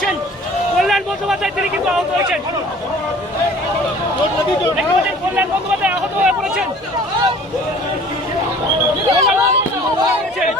পাচ্ছেন কল্যাণ বন্দ্যোপাধ্যায়, তিনি কিন্তু আহত হয়েছেন। দেখতে পাচ্ছেন কল্যাণ বন্দ্যোপাধ্যায় আহত হয়ে পড়েছেন। কল্যাণ বন্দ্যোপাধ্যায়